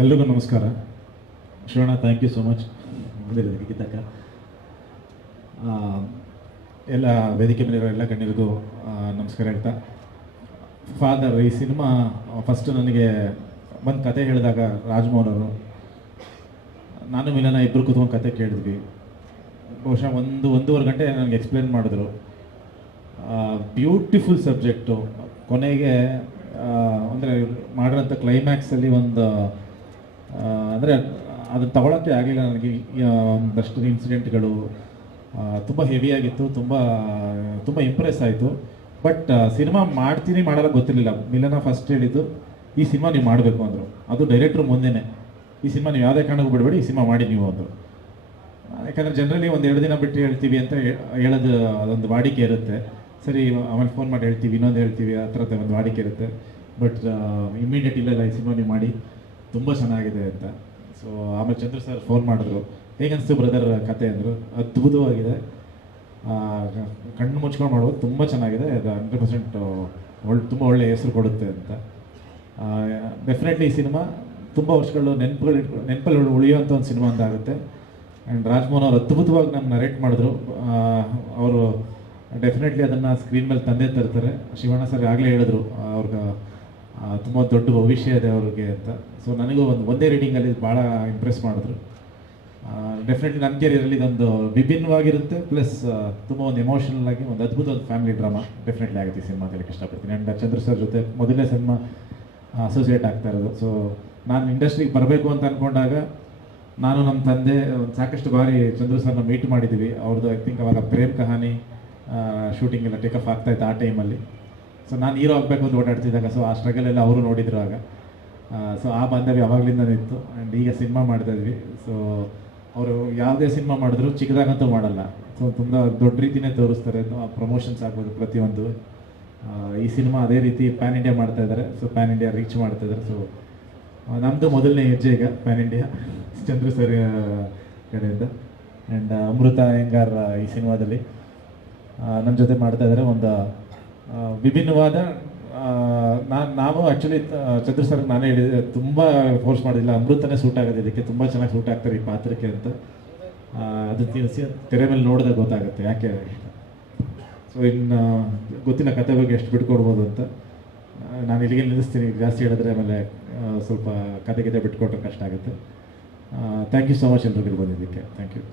ಎಲ್ರಿಗೂ ನಮಸ್ಕಾರ. Shivanna, thank you so much ಬಂದಿರೋದಕ್ಕೆ ತಕ್ಕ. ಎಲ್ಲ ವೇದಿಕೆ ಮೇಲಿರೋ ಎಲ್ಲ ಗಣ್ಯರಿಗೂ ನಮಸ್ಕಾರ ಹೇಳ್ತಾ, ಫಾದರ್ ಈ ಸಿನಿಮಾ ಫಸ್ಟ್ ನನಗೆ ಬಂದು ಕತೆ ಹೇಳಿದಾಗ ರಾಜ್ಮೋಹನ್ ಅವರು, ನಾನು ಮಿಲನ ಇಬ್ಬರು ಕೂತ್ಕೊಂಡು ಕತೆ ಕೇಳಿದ್ವಿ. ಬಹುಶಃ ಒಂದೂವರೆ ಗಂಟೆ ನನಗೆ ಎಕ್ಸ್ಪ್ಲೇನ್ ಮಾಡಿದ್ರು. Beautiful subject. ಕೊನೆಗೆ ಅಂದರೆ ಮಾಡಿರೋಂಥ ಕ್ಲೈಮ್ಯಾಕ್ಸಲ್ಲಿ ಒಂದು ಅಂದರೆ ಅದನ್ನು ತಗೊಳ್ಳೋಕ್ಕೆ ಆಗಲಿಲ್ಲ ನನಗೆ. ಒಂದಷ್ಟು ಇನ್ಸಿಡೆಂಟ್ಗಳು ತುಂಬ ಹೆವಿಯಾಗಿತ್ತು, ತುಂಬ ಇಂಪ್ರೆಸ್ ಆಯಿತು. ಬಟ್ ಸಿನಿಮಾ ಮಾಡಲ್ಲ ಗೊತ್ತಿರಲಿಲ್ಲ. ಮಿಲನ ಫಸ್ಟ್ ಹೇಳಿದ್ದು, ಈ ಸಿನಿಮಾ ನೀವು ಮಾಡಬೇಕು ಅಂದರು. ಅದು ಡೈರೆಕ್ಟ್ರು ಮುಂದೆನೇ, ಈ ಸಿನಿಮಾ ನೀವು ಯಾವುದೇ ಕಾರಣಕ್ಕೂ ಬಿಡಬೇಡಿ, ಈ ಸಿನಿಮಾ ಮಾಡಿ ನೀವು ಅಂದರು. ಯಾಕಂದರೆ ಜನರಲಿ ಒಂದು 2 ದಿನ ಬಿಟ್ಟು ಹೇಳ್ತೀವಿ ಅಂತ ಹೇಳೋದು ಅದೊಂದು ವಾಡಿಕೆ ಇರುತ್ತೆ. ಸರಿ, ಆಮೇಲೆ ಫೋನ್ ಮಾಡಿ ಹೇಳ್ತೀವಿ, ಇನ್ನೊಂದು ಹೇಳ್ತೀವಿ, ಆ ಥರದ ಒಂದು ವಾಡಿಕೆ ಇರುತ್ತೆ. ಬಟ್ ಇಮ್ಮಿಡಿಯೇಟ್ ಇಲ್ಲ, ಈ ಸಿನಿಮಾ ನೀವು ಮಾಡಿ, ತುಂಬ ಚೆನ್ನಾಗಿದೆ ಅಂತ. ಸೊ ಆಮೇಲೆ ಚಂದ್ರ ಸರ್ ಫೋನ್ ಮಾಡಿದ್ರು, ಹೇಗನ್ನಿಸ್ತು ಬ್ರದರ್ ಕತೆ ಅಂದರು. ಅದ್ಭುತವಾಗಿದೆ, ಕಣ್ಣು ಮುಚ್ಕೊಂಡು ಮಾಡ್ಬೋದು, ತುಂಬ ಚೆನ್ನಾಗಿದೆ, ಅದು 100% ತುಂಬ ಒಳ್ಳೆಯ ಹೆಸರು ಕೊಡುತ್ತೆ ಅಂತ. ಡೆಫಿನೆಟ್ಲಿ ಈ ಸಿನಿಮಾ ತುಂಬ ವರ್ಷಗಳು ನೆನಪಲ್ಲಿ ಉಳಿಯುವಂಥ ಒಂದು ಸಿನಿಮಾ ಅಂತ ಆಗುತ್ತೆ. ಆ್ಯಂಡ್ ರಾಜ್ಮೋಹನ್ ಅವರು ಅದ್ಭುತವಾಗಿ ನಮ್ಮ ನರೇಟ್ ಮಾಡಿದ್ರು. ಅವರು ಡೆಫಿನೆಟ್ಲಿ ಅದನ್ನು ಸ್ಕ್ರೀನ್ ಮೇಲೆ ತಂದೆ ತರ್ತಾರೆ. ಶಿವಣ್ಣ ಸರ್ ಆಗಲೇ ಹೇಳಿದ್ರು, ಅವ್ರಿಗೆ ತುಂಬ ದೊಡ್ಡ ಭವಿಷ್ಯ ಇದೆ ಅವ್ರಿಗೆ ಅಂತ. ಸೊ ನನಗೂ ಒಂದೇ ರೀಡಿಂಗಲ್ಲಿ ಭಾಳ ಇಂಪ್ರೆಸ್ ಮಾಡಿದ್ರು. ಡೆಫಿನೆಟ್ಲಿ ನನ್ನ ಕೆರಿಯರಲ್ಲಿ ಇದೊಂದು ವಿಭಿನ್ನವಾಗಿರುತ್ತೆ, ಪ್ಲಸ್ ತುಂಬ ಒಂದು ಎಮೋಷನಲ್ ಆಗಿ ಒಂದು ಅದ್ಭುತ ಒಂದು ಫ್ಯಾಮಿಲಿ ಡ್ರಾಮಾ ಡೆಫಿನೆಟ್ಲಿ ಆಗುತ್ತೆ ಈ ಸಿನಿಮಾ ಅಂತ ಹೇಳಕ್ಕೆ ಇಷ್ಟಪಡ್ತೀನಿ. ಆ್ಯಂಡ್ ಚಂದ್ರ ಸರ್ ಜೊತೆ ಮೊದಲನೇ ಸಿನಿಮಾ ಅಸೋಸಿಯೇಟ್ ಆಗ್ತಾ ಇರೋದು. ಸೊ ನಾನು ಇಂಡಸ್ಟ್ರಿಗೆ ಬರಬೇಕು ಅಂತ ಅಂದ್ಕೊಂಡಾಗ ನಾನು ನಮ್ಮ ತಂದೆ ಒಂದು ಸಾಕಷ್ಟು ಬಾರಿ ಚಂದ್ರ ಸರ್ನ ಮೀಟ್ ಮಾಡಿದ್ದೀವಿ. ಅವ್ರದ್ದು ಐ ಥಿಂಕ್ ಅವಾಗ ಪ್ರೇಮ್ ಕಹಾನಿ ಶೂಟಿಂಗ್ ಎಲ್ಲ ಟೇಕಫ್ ಆಗ್ತಾಯಿತ್ತು ಆ ಟೈಮಲ್ಲಿ. ಸೊ ನಾನು ಹೀರೋ ಆಗಬೇಕು ಅಂತ ಓಡಾಡ್ತಿದ್ದಾಗ, ಸೊ ಆ ಸ್ಟ್ರಗಲ್ ಎಲ್ಲ ಅವರು ನೋಡಿದ್ರು ಆಗ. ಸೊ ಆ ಬಾಂಧವ್ಯ ಅವಾಗಲಿಂದನೇ ಇತ್ತು. ಆ್ಯಂಡ್ ಈಗ ಸಿನಿಮಾ ಮಾಡ್ತಾಯಿದ್ವಿ. ಸೊ ಅವರು ಯಾವುದೇ ಸಿನಿಮಾ ಮಾಡಿದ್ರು ಚಿಕ್ಕದಾಗಂತೂ ಮಾಡಲ್ಲ. ಸೊ ತುಂಬ ದೊಡ್ಡ ರೀತಿಯೇ ತೋರಿಸ್ತಾರೆ. ಪ್ರಮೋಷನ್ಸ್ ಆಗ್ಬೋದು ಪ್ರತಿಯೊಂದು. ಈ ಸಿನಿಮಾ ಅದೇ ರೀತಿ ಪ್ಯಾನ್ ಇಂಡಿಯಾ ಮಾಡ್ತಾಯಿದ್ದಾರೆ. ಸೊ ಪ್ಯಾನ್ ಇಂಡಿಯಾ ರೀಚ್ ಮಾಡ್ತಾಯಿದ್ದಾರೆ. ಸೊ ನಮ್ಮದು ಮೊದಲನೇ ಹೆಜ್ಜೆ ಈಗ ಪ್ಯಾನ್ ಇಂಡಿಯಾ ಚಂದ್ರ ಸರ್ ಕಡೆಯಿಂದ. ಆ್ಯಂಡ್ ಅಮೃತ ಅಯ್ಯಂಗಾರ್ ಈ ಸಿನಿಮಾದಲ್ಲಿ ನನ್ನ ಜೊತೆ ಮಾಡ್ತಾಯಿದ್ದಾರೆ. ಒಂದು ವಿಭಿನ್ನವಾದ ನಾವು ಆ್ಯಕ್ಚುಲಿ ಚಂದ್ರ ಸರ್ಗೆ ನಾನೇ ಹೇಳಿದೆ, ತುಂಬ ಫೋರ್ಸ್ ಮಾಡೋದಿಲ್ಲ, ಅಮೃತನೇ ಸೂಟ್ ಆಗೋದು ಇದಕ್ಕೆ, ತುಂಬ ಚೆನ್ನಾಗಿ ಸೂಟ್ ಆಗ್ತಾರೆ ಈ ಪಾತ್ರಕ್ಕೆ ಅಂತ. ಅದು ತೆರೆ ಮೇಲೆ ನೋಡಿದಾಗ ಗೊತ್ತಾಗುತ್ತೆ ಯಾಕೆ. ಸೊ ಇನ್ನು ಗೊತ್ತಿಲ್ಲ ಕತೆ ಬಗ್ಗೆ ಎಷ್ಟು ಬಿಟ್ಕೊಡ್ಬೋದು ಅಂತ. ನಾನು ಇಲ್ಲಿಗೆ ನಿಲ್ಲಿಸ್ತೀನಿ, ಜಾಸ್ತಿ ಹೇಳಿದ್ರೆ ಆಮೇಲೆ ಸ್ವಲ್ಪ ಕತೆ ಬಿಟ್ಕೊಟ್ರೆ ಕಷ್ಟ ಆಗುತ್ತೆ. ಥ್ಯಾಂಕ್ ಯು ಸೊ ಮಚ್ ಎಲ್ರಿಗೂ ಬಂದಿದ್ದಕ್ಕೆ. Thank you.